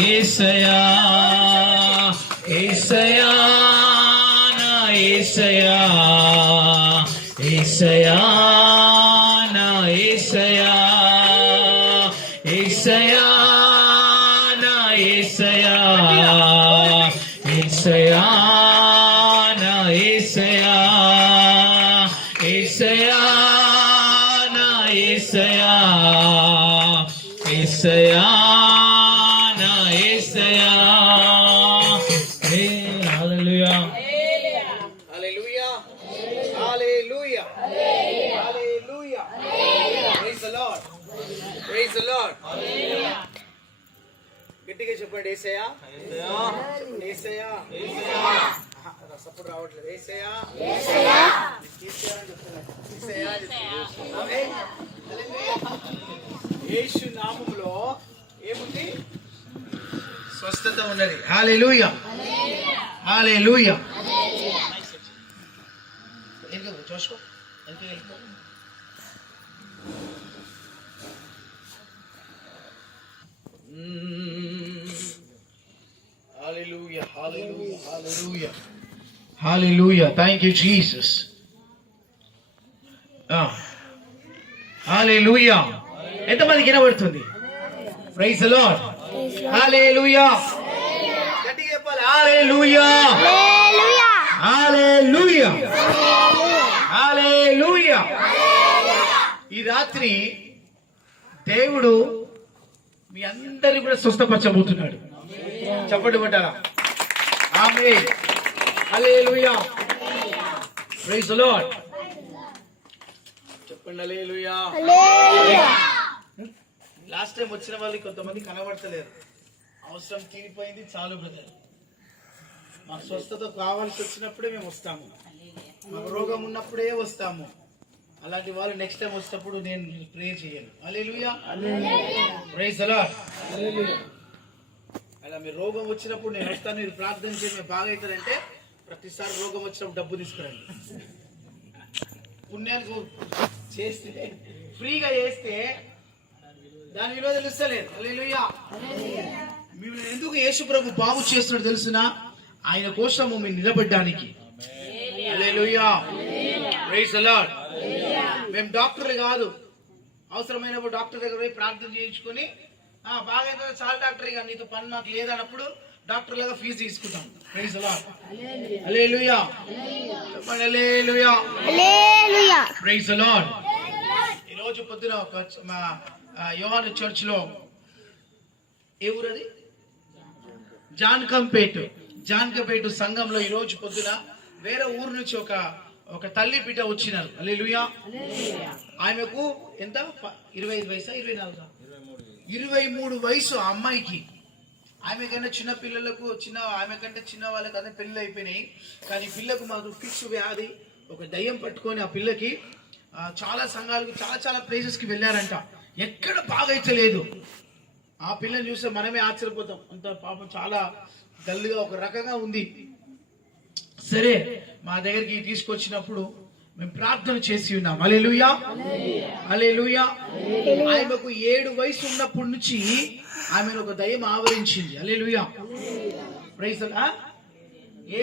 యేసయ్యా యేసయ్యా నా యేసయ్యా యేసయ్యా నా యేసయ్యా యేసయ్యా నా యేసయ్యా యేసయ్యా నా యేసయ్యా యేసయ్యా నా యేసయ్యా యేసయ్యా గట్టిగా చెప్పండి యేసయ్యా యేసయ్యా సపోర్ట్ రావట్లేదు యేసయ్యా యేసు నామములో ఏముంది? స్వస్థత ఉన్నది. హల్లెలూయా హల్లెలూయా. చూసుకో Hallelujah, hallelujah, hallelujah. Hallelujah. Thank you, Jesus. Hallelujah. ఎంతమందికి వినబడుతుంది? Praise the Lord. Hallelujah. గట్టిగా చెప్పాలి. Hallelujah. Hallelujah. Hallelujah. ఈ రాత్రి దేవుడు మీ అందరినీ కూడా స్వస్థపరచబోతున్నాడు. చెప్పండి పట్టారా? Amen. Hallelujah. Praise the Lord. చెప్పండి హల్లెలూయా. లాస్ట్ టైం వచ్చిన వాళ్ళకి కొంతమంది కనబడతలేరు. అవసరం తీరిపోయింది, చాలు బ్రదర్. మాకు స్వస్థత కావాల్సి వచ్చినప్పుడే మేము వస్తాము, మాకు రోగం ఉన్నప్పుడే వస్తాము. అలాంటి వాళ్ళు నెక్స్ట్ టైం వచ్చినప్పుడు నేను ప్రే చేయను. హల్లెలూయా. Praise the Lord. అలా మీరు రోగం వచ్చినప్పుడు నేను వస్తాను, మీరు ప్రార్థన చేసి మీరు బాగా అవుతారంటే ప్రతిసారి రోగం వచ్చినప్పుడు డబ్బు తీసుకురండి. పుణ్యానికి చేస్తే ఫ్రీగా చేస్తే దాని విలువ తెలుస్తలేదు. హల్లెలూయా. మిమ్మల్ని ఎందుకు యేసు ప్రభు బాగు చేస్తున్నాడు తెలుసున? ఆయన కోసము మీరు నిలబడ్డానికి. హల్లెలూయా. Praise the Lord. మేము డాక్టర్లు కాదు, అవసరమైనప్పుడు డాక్టర్ దగ్గర పోయి ప్రార్థన చేయించుకొని బాగా చాలా డాక్టర్ ఇక నీతో పని మాకు లేదన్నప్పుడు డాక్టర్ లాగా ఫీజు తీసుకుంటాం. Praise the Lord. హల్లెలూయా. చెప్పండి హల్లెలూయా. Praise the lord. ఈ రోజు పొద్దున మా యోహాను చర్చ్ లో, ఏ ఊరది? జాన్కంపేట సంఘంలో ఈ రోజు పొద్దున వేరే ఊరు నుంచి ఒక తల్లి బిడ్డ వచ్చినారు. హల్లెలూయా. ఆమెకు ఎంత? 25 వయసా 24? 23 వయసు ఆ అమ్మాయికి. ఆమె కన్నా చిన్న పిల్లలకు ఆమె కంటే చిన్న వాళ్ళకి అదే పెళ్ళి అయిపోయినాయి. కానీ పిల్లకు మాకు ఫిక్స్ వ్యాధి, ఒక దయ్యం పట్టుకొని ఆ పిల్లకి చాలా సంఘాలకు చాలా ప్లేసెస్కి వెళ్ళారంట. ఎక్కడ బాగైతే లేదు. ఆ పిల్లని చూస్తే మనమే ఆశ్చర్యపోతాం. అంత పాపం చాలా డల్గా ఒక రకంగా ఉంది. సరే, మా దగ్గరికి తీసుకొచ్చినప్పుడు మేము ప్రార్థన చేసి ఉన్నాం. హల్లెలూయా హల్లెలూయా. ఆమెకు 7 వయసు ఉన్నప్పటి నుంచి ఆమెను ఒక దయ్యం ఆవరించింది. హల్లెలూయా. Praise the Lord.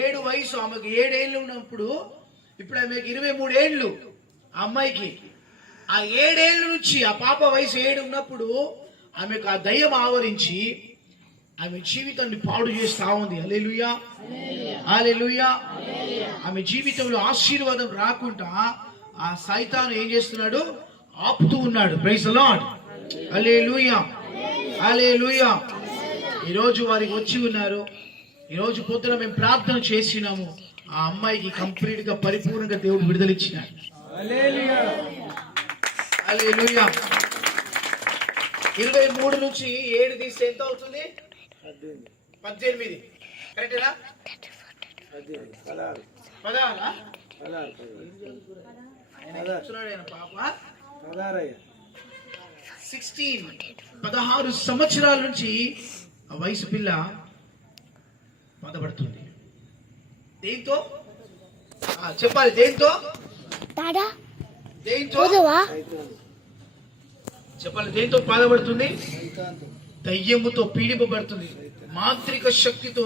7 వయసు, ఆమెకు 7 ఏళ్ళు ఉన్నప్పుడు, ఇప్పుడు ఆమెకు 23 ఏళ్ళు ఆ అమ్మాయికి. ఆ 7 ఏళ్ళ నుంచి ఆ పాప వయసు 7 ఉన్నప్పుడు ఆమెకు ఆ దయ్యం ఆవరించి ఆమె జీవితాన్ని పాడు చేస్తా ఉంది. హల్లెలూయా హల్లెలూయా. ఆమె జీవితంలో ఆశీర్వాదం రాకుండా ఆ సైతాను ఏం చేస్తున్నాడు? ఆపుతూ ఉన్నాడు. Praise the Lord. Hallelujah hallelujah. ఈరోజు వారికి వచ్చి ఉన్నారు. ఈరోజు పొద్దున మేము ప్రార్థన చేసినాము. ఆ అమ్మాయికి కంప్లీట్ గా పరిపూర్ణంగా దేవుడు విడుదల ఇచ్చినాడు. హల్లెలూయా హల్లెలూయా. 23 నుంచి 7 తీస్తే ఎంత అవుతుంది? 18. కరెక్టేనా? 16. పాప 16 సంవత్సరాల నుంచి ఆ వయసు పిల్ల బాధపడుతుంది. దేంతో చెప్పాలి? దేంతో చెప్పాలి? దేంతో బాధపడుతుంది? దయ్యముతో పీడింపబడుతుంది, మాంత్రిక శక్తితో